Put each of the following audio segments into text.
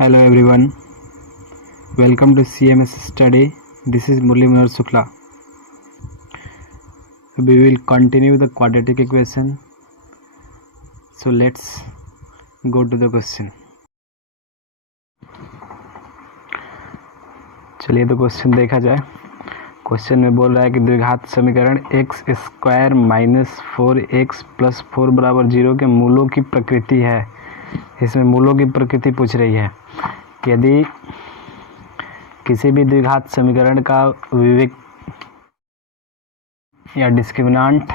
Hello everyone, welcome to CMS study. This is Murli Manohar Shukla. We will continue the quadratic equation. So let's go to the question. चलिए तो question देखा जाए। Question में बोल रहा है कि द्विघात समीकरण x square minus 4x plus 4 बराबर 0 के मूलों की प्रकृति है। इसमें मूलों की प्रकृति पूछ रही है। यदि किसी भी द्विघात समीकरण का विवेक या डिस्क्रिमिनेंट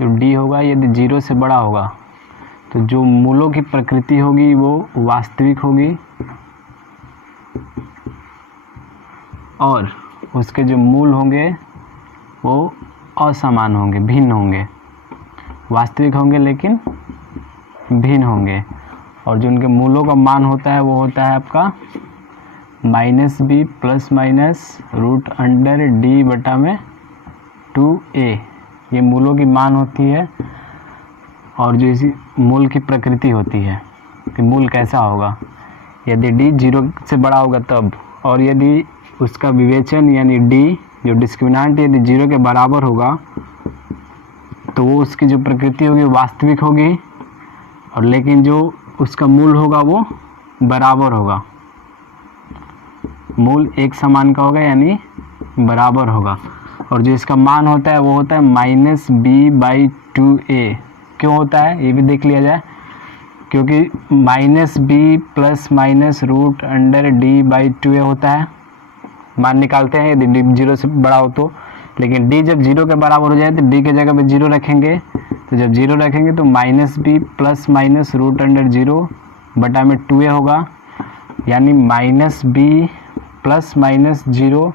जो d होगा यदि 0 से बड़ा होगा तो जो मूलों की प्रकृति होगी वो वास्तविक होगी और उसके जो मूल होंगे वो असमान होंगे, भिन्न होंगे। वास्तविक होंगे लेकिन भिन्न होंगे। और जो उनके मूलों का मान होता है वो होता है आपका -b plus minus root under d बटा में 2a। ये मूलों की मान होती है और जो इसी मूल की प्रकृति होती है कि मूल कैसा होगा यदि d 0 से बड़ा होगा तब, और यदि उसका विवेचन यानी d जो डिस्क्रिमिनेंट यदि 0 के बराबर होगा तो वो उसकी जो प्रकृति होगी वास्तविक होगी, और लेकिन जो उसका मूल होगा वो बराबर होगा। मूल एक समान का होगा यानी बराबर होगा। और जो इसका मान होता है वो होता है -b/2a। क्यों होता है ये भी देख लिया जाए। क्योंकि -b plus minus root under d/2a होता है। मान निकालते हैं यदि d 0 से बड़ा हो तो, लेकिन d जब 0 के बराबर हो जाए तो d के जगह पे 0 रखेंगे। तो जब 0 रखेंगे तो -b plus minus root under 0 बटा में 2a होगा, यानी -b प्लस माइनस 0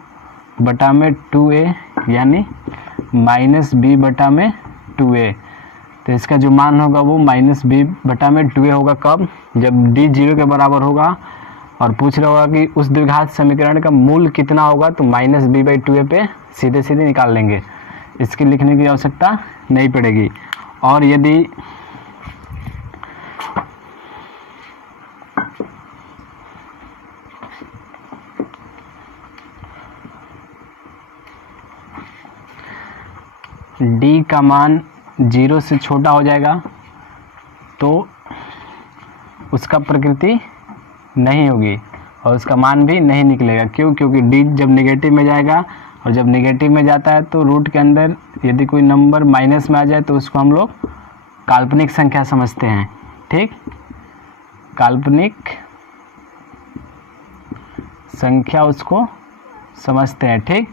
बटा में 2a यानी -b बटा में 2a। तो इसका जो मान होगा वो -b बटा में 2a होगा। कब? जब d 0 के बराबर होगा और पूछ रहा होगा कि उस द्विघात समीकरण का मूल कितना होगा, तो -b/2a पे सीधे सीधे निकाल लेंगे। इसकी लिखने की आवश्यकता नहीं पड़ेगी। और यदि d का मान 0 से छोटा हो जाएगा तो उसका प्रकृति नहीं होगी और उसका मान भी नहीं निकलेगा। क्यों? क्योंकि d जब नेगेटिव में जाएगा, और जब नेगेटिव में जाता है तो रूट के अंदर यदि कोई नंबर माइनस में आ जाए तो उसको हम लोग काल्पनिक संख्या समझते हैं। ठीक, काल्पनिक संख्या उसको समझते हैं। ठीक,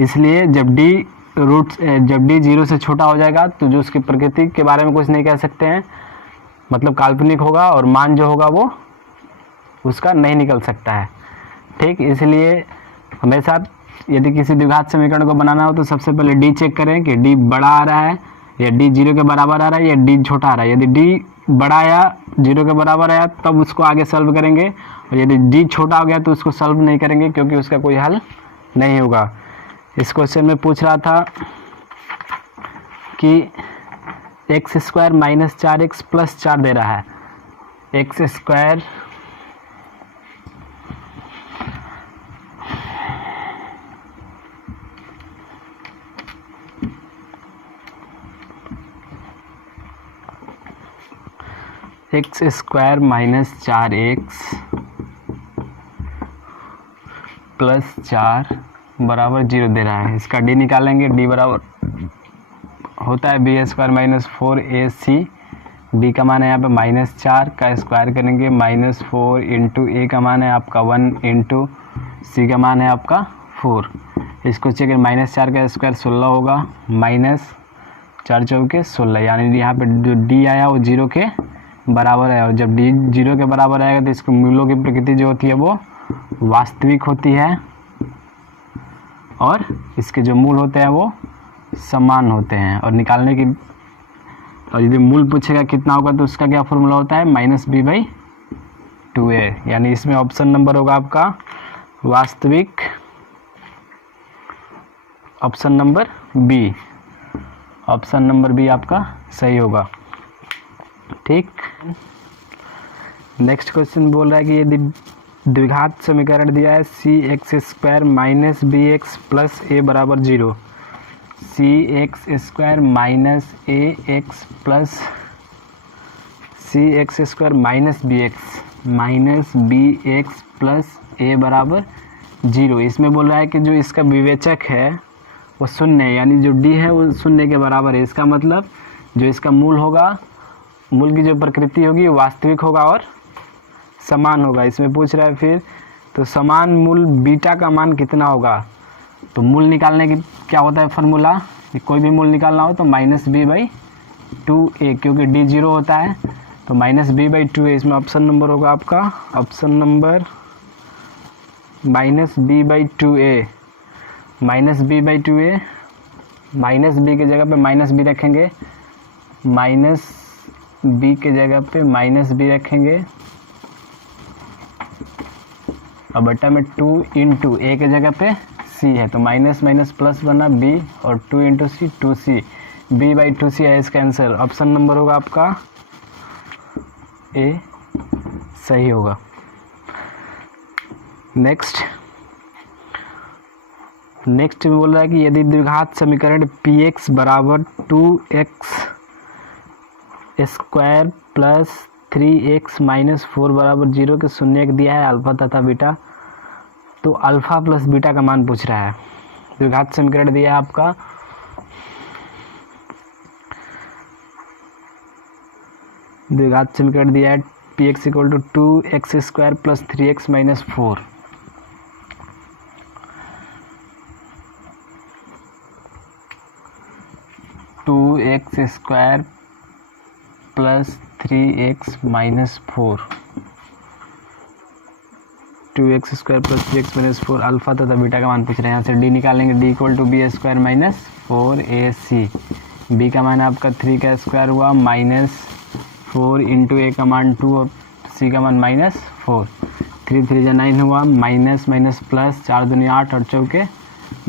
इसलिए जब d 0 से छोटा हो जाएगा तो जो उसकी प्रकृति के बारे में कुछ नहीं कह सकते हैं, मतलब काल्पनिक होगा और मान जो होगा वो उसका नहीं निकल सकता है। ठीक, इसलिए हमेशा यदि किसी द्विघात समीकरण को बनाना हो तो सबसे पहले d चेक करें कि d बड़ा आ रहा है या d 0 के बराबर आ रहा है या d छोटा आ रहा है। यदि d बड़ा या 0 के बराबर आया तब उसको आगे सॉल्व करेंगे, और यदि d छोटा हो गया तो उसको सॉल्व नहीं करेंगे क्योंकि उसका कोई हल नहीं होगा। इस क्वेश्चन में पूछ रहा था कि x square minus 4x plus 4 दे रहा है। X square minus 4x plus 4 बराबर 0 दे रहा है। इसका d निकालेंगे। d बराबर होता है b² माइनस 4ac। b का मान है यहाँ पे -4 का स्क्वायर करेंगे -4 इंटू a का मान है आपका 1 इंटू c का मान है आपका 4। इसको चेक -4 का स्क्वायर 16 होगा, -4 चौके 16, यानी यहाँ पे जो d आया वो 0 के बराबर है। और जब d 0 के बराबर आएगा तो इसको मूलों की प्रकृति जो होती है वो वास्तविक होती है और इसके जो मूल होते हैं वो समान होते हैं। और निकालने की, और यदि मूल पूछेगा कितना होगा तो उसका क्या फॉर्मूला होता है -b/2a। यानी इसमें ऑप्शन नंबर होगा आपका वास्तविक, ऑप्शन नंबर बी आपका सही होगा। ठीक। नेक्स्ट क्वेश्चन बोल रहा है कि यदि द्विघात समीकरण दिया है C X square minus B X plus A बराबर 0, C X square minus A X plus C X square minus B X plus A बराबर 0। इसमें बोल रहा है कि जो इसका विवेचक है वो शून्य है, यानी जो डी है वो शून्य के बराबर है। इसका मतलब जो इसका मूल होगा, मूल की जो प्रकृति होगी वो वास्तविक होगा और समान होगा। इसमें पूछ रहा है फिर तो समान मूल बीटा का मान कितना होगा। तो मूल निकालने की क्या होता है फार्मूला, कोई भी मूल निकालना हो तो माइनस बी बाई 2a, क्योंकि डी 0 होता है तो माइनस बी बाई 2a। इसमें ऑप्शन नंबर होगा आपका option number minus b by 2a। Minus b by 2a, minus b के जगह पे माइनस बी रखेंगे, माइनस बी के जगह पे माइनस बी रखेंगे और बटा में 2 इंटू ए के जगह पे सी है तो माइनस माइनस प्लस बना बी और 2 into C 2c, B by 2c है इसका आंसर। ऑप्शन नंबर होगा आपका ए सही होगा। नेक्स्ट में बोल रहा है कि यदि द्विघात समीकरण पी एक्स बराबर 2x square plus 3x minus 4 बराबर 0 के शून्य दिया है अल्फा तथा बीटा, तो अल्फा प्लस बीटा का मान पूछ रहा है। द्विघात समीकरण दिया है आपका द्विघात समीकरण दिया है P x equal to 2x square plus 3x minus 4, two x square plus 3x minus 4, 2x square plus 3x minus 4 alpha तथा बीटा का मान पूछ रहे हैं। यहाँ से डी निकालेंगे, D equal to B square minus 4ac, B का मान आपका 3 का स्क्वायर हुआ माइनस 4 इंटू ए का मान 2 और सी का मान माइनस 4, 3 3 9 हुआ माइनस माइनस प्लस 4 दूनी 8 और चौके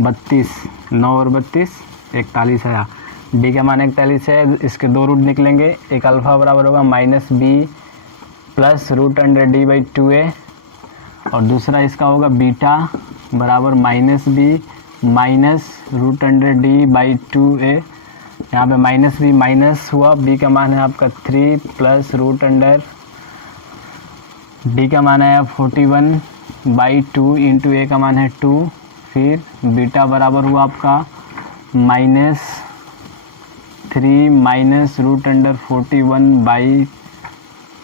32, 9 और 32 41 आया। डी का मान 41 है, इसके दो रूट निकलेंगे, एक अल्फा बराबर होगा minus B plus root under D by 2a और दूसरा इसका होगा बीटा बराबर minus B minus root under D by 2a। यहाँ पे माइनस बी माइनस हुआ, बी का मान है आपका 3 प्लस रूट अंडर डी का मान है 41 बाई 2 इंटू ए का मान है 2, फिर बीटा बराबर हुआ आपका minus 3 minus root under 41 by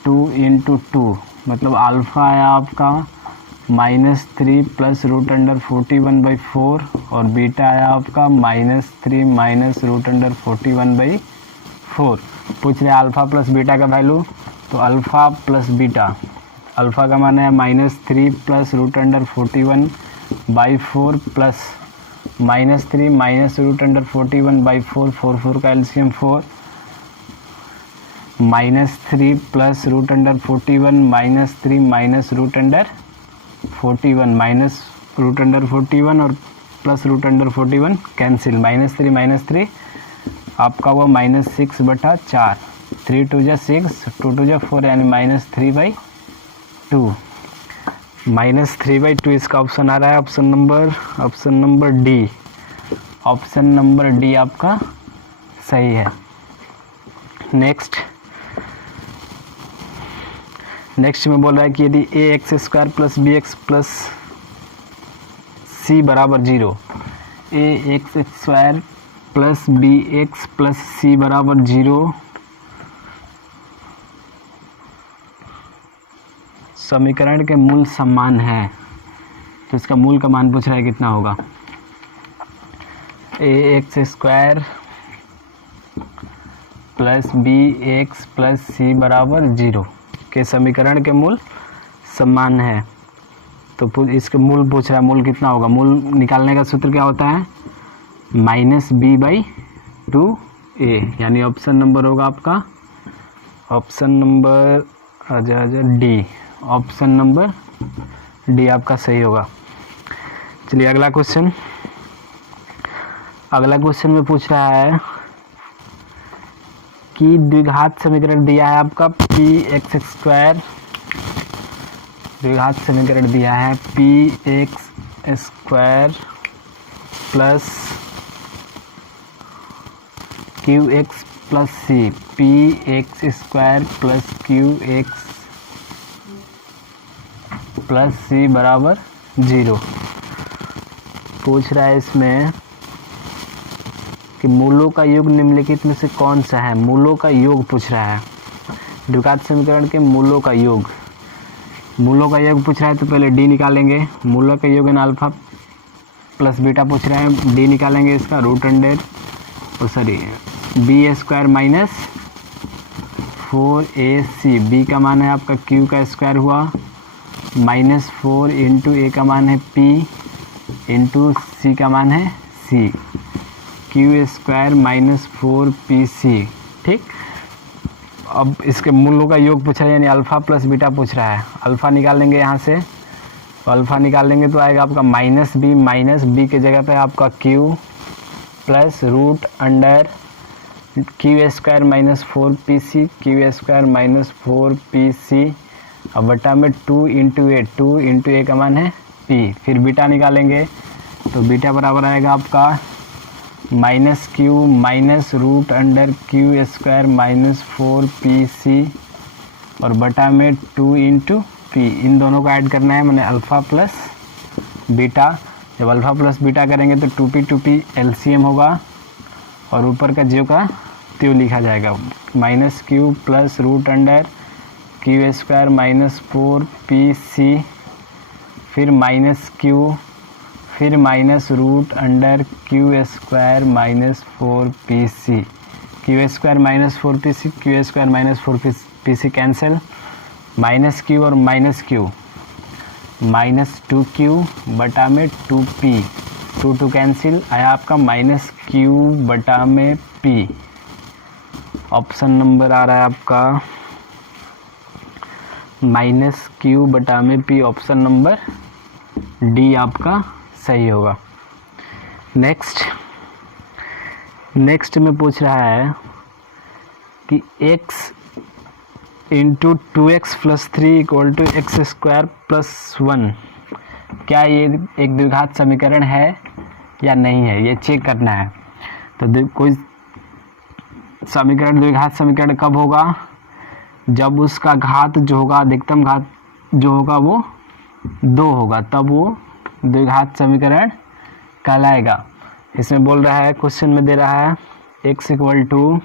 2 into 2, मतलब अल्फ़ा है आपका minus 3 plus root under 41 by 4 और बीटा है आपका minus 3 minus root under 41 by 4। पूछ रहे हैं अल्फ़ा प्लस बीटा का वैल्यू, तो अल्फ़ा प्लस बीटा, अल्फ़ा का मान है minus 3 plus root under 41 by 4 plus minus 3 minus root under 41 by 4, 4 4 का LCM 4, minus 3 plus root under 41 minus 3 minus root under 41, minus root under 41 और plus root under 41 cancel, minus 3 आपका वो minus 6 बटा 4, 3 2 जा 6 2 2 जा 4 यानी माइनस 3 बाई 2, माइनस 3 बाई 2 इसका option आ रहा है option number D. Option number D आपका सही है। नेक्स्ट में बोल रहा है कि यदि A X square plus B X plus C बराबर 0, A X square plus B X plus C बराबर 0 समीकरण के मूल समान है, तो इसका मूल का मान पूछ रहा है कितना होगा। A X square plus B X plus C बराबर 0 के समीकरण के मूल समान है, तो इसके मूल पूछ रहा है, मूल कितना होगा। मूल निकालने का सूत्र क्या होता है, माइनस बी बाई 2a, यानी ऑप्शन नंबर होगा आपका option number D, option number D आपका सही होगा। चलिए अगला क्वेश्चन में पूछ रहा है की द्विघात समीकरण दिया है आपका पी एक्स स्क्वायर, द्विघात समीकरण दिया है P X square plus Q X plus C, P X square plus Q X plus C बराबर 0। पूछ रहा है इसमें कि मूलों का योग निम्नलिखित में से कौन सा है। मूलों का योग पूछ रहा है, द्विघात समीकरण के मूलों का योग। मूलों का योग पूछ रहा है तो पहले डी निकालेंगे। मूलों का योग है अल्फा प्लस बीटा पूछ रहे हैं, डी निकालेंगे इसका root under B square minus 4ac, B का मान है आपका क्यू का स्क्वायर हुआ माइनस 4 इंटू ए का मान है p इंटू सी का मान है c, Q square minus 4pc। ठीक, अब इसके मूलों का योग पूछ रहा है यानी अल्फ़ा प्लस बीटा पूछ रहा है। अल्फ़ा निकालेंगे यहाँ से, तो अल्फ़ा निकालेंगे तो आएगा आपका माइनस बी के जगह पे आपका Q plus root under Q square minus 4pc, Q square minus 4pc अब बटा में 2 इंटू ए का मान है p। फिर बीटा निकालेंगे तो बीटा बराबर आएगा आपका minus Q minus root under Q square minus 4pc और बटा में 2 इंटू पी। इन दोनों को ऐड करना है, मैंने अल्फ़ा प्लस बीटा। जब अल्फ़ा प्लस बीटा करेंगे तो 2p एलसीएम होगा और ऊपर का ज्यों का त्यों लिखा जाएगा। Minus Q plus root under Q square minus 4pc फिर माइनस क्यू फिर minus root under Q square minus 4pc, Q square minus 4pc, Q square minus 4pc cancel, minus Q और माइनस क्यू माइनस 2q बटा में 2p, 2 cancel आया आपका minus Q बटा में p। Option number आ रहा है आपका माइनस क्यू बटा में p, ऑप्शन नंबर डी आपका सही होगा। नेक्स्ट में पूछ रहा है कि x into 2x plus 3 equal to x square plus 1, क्या ये एक द्विघात समीकरण है या नहीं है, ये चेक करना है। तो कोई समीकरण द्विघात समीकरण कब होगा, जब उसका घात जो होगा, अधिकतम घात जो होगा वो 2 होगा, तब वो द्विघात समीकरण कहलाएगा। इसमें बोल रहा है, क्वेश्चन में दे रहा है x equal to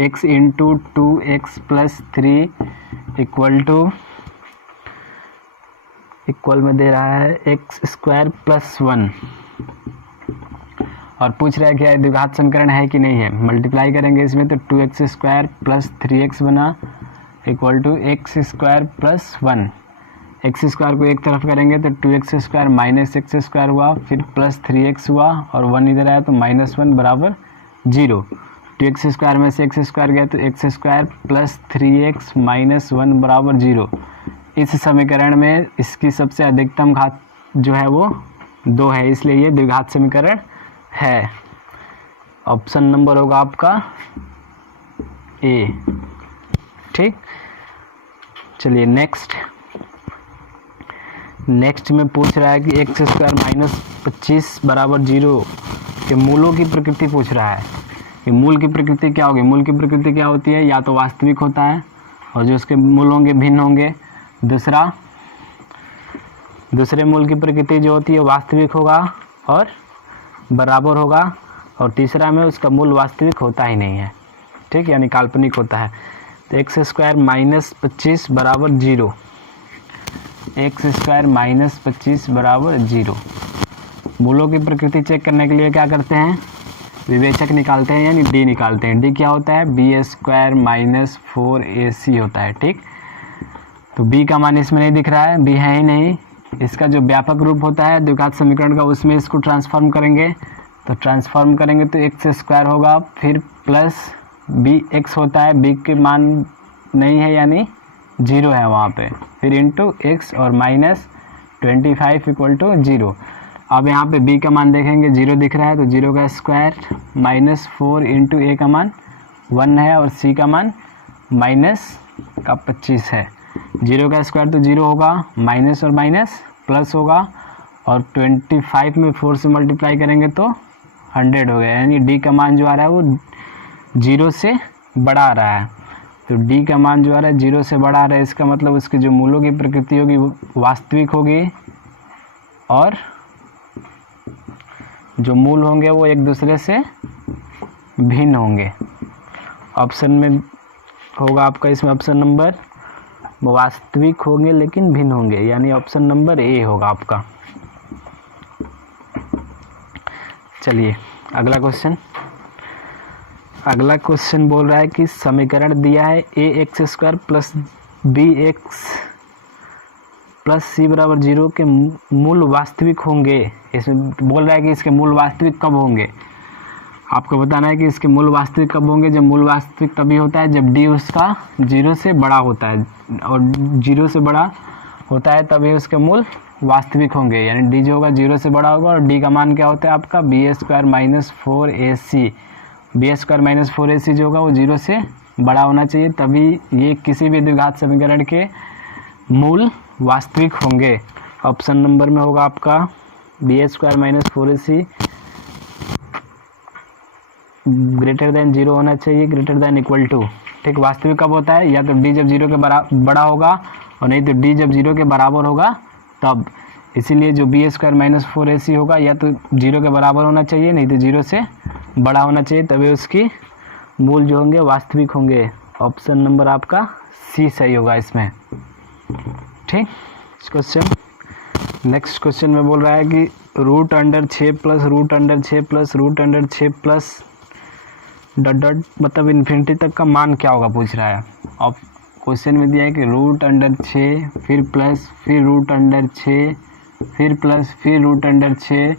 x into 2x plus 3 equal में दे रहा है एक्स स्क्वायर प्लस 1 और पूछ रहा है कि द्विघात समीकरण है कि नहीं है। मल्टीप्लाई करेंगे इसमें तो 2x स्क्वायर प्लस 3x बना equal to x square plus 1। X square को एक तरफ करेंगे तो 2x square minus x square हुआ, फिर प्लस 3x हुआ और 1 इधर आया तो माइनस 1 बराबर 0। 2x स्क्वायर में से एक्स स्क्वायर गया तो x square plus 3x minus 1 बराबर 0। इस समीकरण में इसकी सबसे अधिकतम घात जो है वो 2 है, इसलिए ये द्विघात समीकरण है। ऑप्शन नंबर होगा आपका ए। ठीक, चलिए नेक्स्ट में पूछ रहा है कि एक्स स्क्वायर माइनस 25 बराबर 0 के मूलों की प्रकृति पूछ रहा है कि मूल की प्रकृति क्या होगी। मूल की प्रकृति क्या होती है, या तो वास्तविक होता है और जो उसके मूल होंगे भिन्न होंगे, दूसरे मूल की प्रकृति जो होती है वास्तविक होगा और बराबर होगा, और तीसरा में उसका मूल वास्तविक होता ही नहीं है। ठीक, यानी काल्पनिक होता है। तो एक्स स्क्वायर माइनस 25 बराबर 0, एक्स स्क्वायर माइनस 25 बराबर 0। मूलों की प्रकृति चेक करने के लिए क्या करते हैं, विवेचक निकालते हैं यानी डी निकालते हैं। डी क्या होता है, बी स्क्वायर माइनस 4ac होता है। ठीक, तो बी का मान इसमें नहीं दिख रहा है, बी है ही नहीं। इसका जो व्यापक रूप होता है द्विघात समीकरण का, उसमें इसको ट्रांसफॉर्म करेंगे तो एक्स स्क्वायर होगा, फिर प्लस बी एक्स होता है, बी के मान नहीं है यानी 0 है वहाँ पे, फिर इंटू एक्स और माइनस 25 इक्वल टू 0। अब यहाँ पे b का मान देखेंगे 0 दिख रहा है तो 0 का स्क्वायर माइनस 4 इंटू ए का मान 1 है और सी का मान -25 है। 0 का स्क्वायर तो 0 होगा, माइनस और माइनस प्लस होगा, और 25 में 4 से मल्टीप्लाई करेंगे तो 100 हो गया। यानी डी का मान जो आ रहा है वो 0 से बड़ा आ रहा है। तो डी का मान जो आ रहा है 0 से बड़ा आ रहा है, इसका मतलब उसके जो मूलों की प्रकृति होगी वो वास्तविक होगी, और जो मूल होंगे वो एक दूसरे से भिन्न होंगे। ऑप्शन में होगा आपका, इसमें ऑप्शन नंबर वास्तविक होंगे लेकिन भिन्न होंगे, यानी ऑप्शन नंबर ए होगा आपका। चलिए अगला क्वेश्चन। अगला क्वेश्चन बोल रहा है कि समीकरण दिया है ax² plus bx plus C बराबर 0 के मूल वास्तविक होंगे। इसमें बोल रहा है कि इसके मूल वास्तविक कब होंगे। आपको बताना है कि इसके मूल वास्तविक कब होंगे। जब मूल वास्तविक तभी होता है जब डी उसका 0 से बड़ा होता है, और 0 से बड़ा होता है तभी उसके मूल वास्तविक होंगे। यानी डी जो होगा 0 से बड़ा होगा, और डी का मान क्या होता है आपका b² - 4ac। b² - 4ac जो होगा वो 0 से बड़ा होना चाहिए, तभी ये किसी भी द्विघात समीकरण के मूल वास्तविक होंगे। ऑप्शन नंबर में होगा आपका b² - 4ac > 0 होना चाहिए, > ठीक। वास्तविक कब होता है, या तो डी जब 0 के बड़ा होगा, और नहीं तो डी जब 0 के बराबर होगा तब। इसीलिए जो b² - 4ac होगा या तो 0 के बराबर होना चाहिए, नहीं तो 0 से बड़ा होना चाहिए, तभी उसकी मूल जो होंगे वास्तविक होंगे। ऑप्शन नंबर आपका सी सही होगा इसमें, ठीक। क्वेश्चन नेक्स्ट क्वेश्चन में बोल रहा है कि √6 प्लस √6 प्लस √6 प्लस डॉट मतलब इन्फिनिटी तक का मान क्या होगा पूछ रहा है। अब क्वेश्चन में दिया है कि √6 फिर प्लस फिर √6 फिर प्लस फिर √6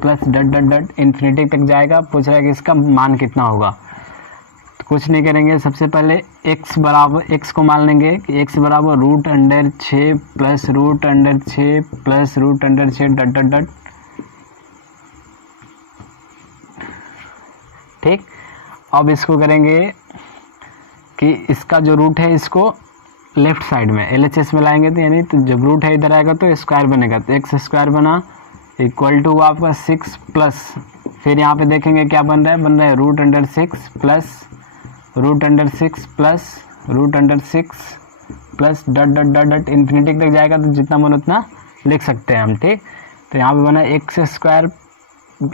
प्लस डॉट इन्फिनिटी तक जाएगा। पूछ रहा है कि इसका मान कितना होगा। तो कुछ नहीं करेंगे, सबसे पहले x को मान लेंगे कि x बराबर √6 प्लस √6 प्लस √6 डॉट, ठीक। अब इसको करेंगे कि इसका जो रूट है इसको लेफ्ट साइड में LHS में लाएंगे, तो यानी तो जब रूट है इधर आएगा तो स्क्वायर बनेगा, तो x² बना इक्वल टू आपका 6 प्लस, फिर यहाँ पे देखेंगे क्या बन रहा है, √6 plus √6 plus √6 plus dot infinity तक जाएगा, तो जितना मन उतना लिख सकते हैं हम, ठीक। तो यहाँ पे बना x²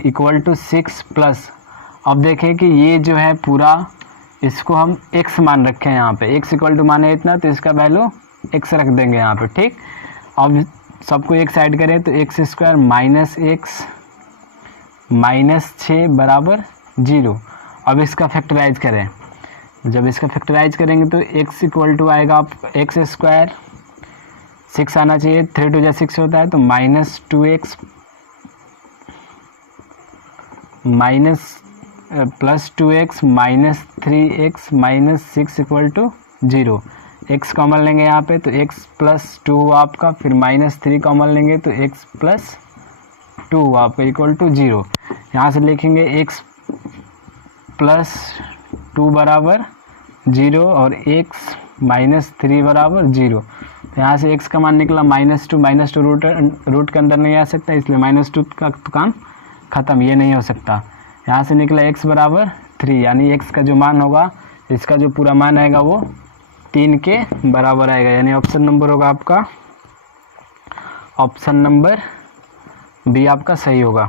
इक्वल टू 6 प्लस। अब देखें कि ये जो है पूरा इसको हम x मान रखे हैं, यहाँ पे x इक्वल टू माने इतना, तो इसका वैल्यू x रख देंगे यहाँ पे, ठीक। अब सबको एक साइड करें तो x² माइनस x माइनस 6 बराबर 0। अब इसका फैक्टराइज करें, जब इसका फैक्टराइज करेंगे तो x इक्वल टू आएगा आप x², 6 आना चाहिए, 3 2 6 होता है, तो -2x minus plus 2x minus 3x minus 6 equal to 0। x common लेंगे यहाँ पे तो x प्लस 2 आपका, फिर -3 कॉमन लेंगे तो x प्लस 2 आपका इक्वल टू 0। यहाँ से लिखेंगे x प्लस 2 बराबर 0 और x माइनस 3 बराबर 0। तो यहाँ से x का मान निकला -2 रूट के अंदर नहीं आ सकता, इसलिए -2 का तो काम ख़त्म, ये नहीं हो सकता। यहाँ से निकला x बराबर 3, यानी x का जो मान होगा, इसका जो पूरा मान आएगा वो 3 के बराबर आएगा, यानी ऑप्शन नंबर होगा आपका, ऑप्शन नंबर बी आपका सही होगा।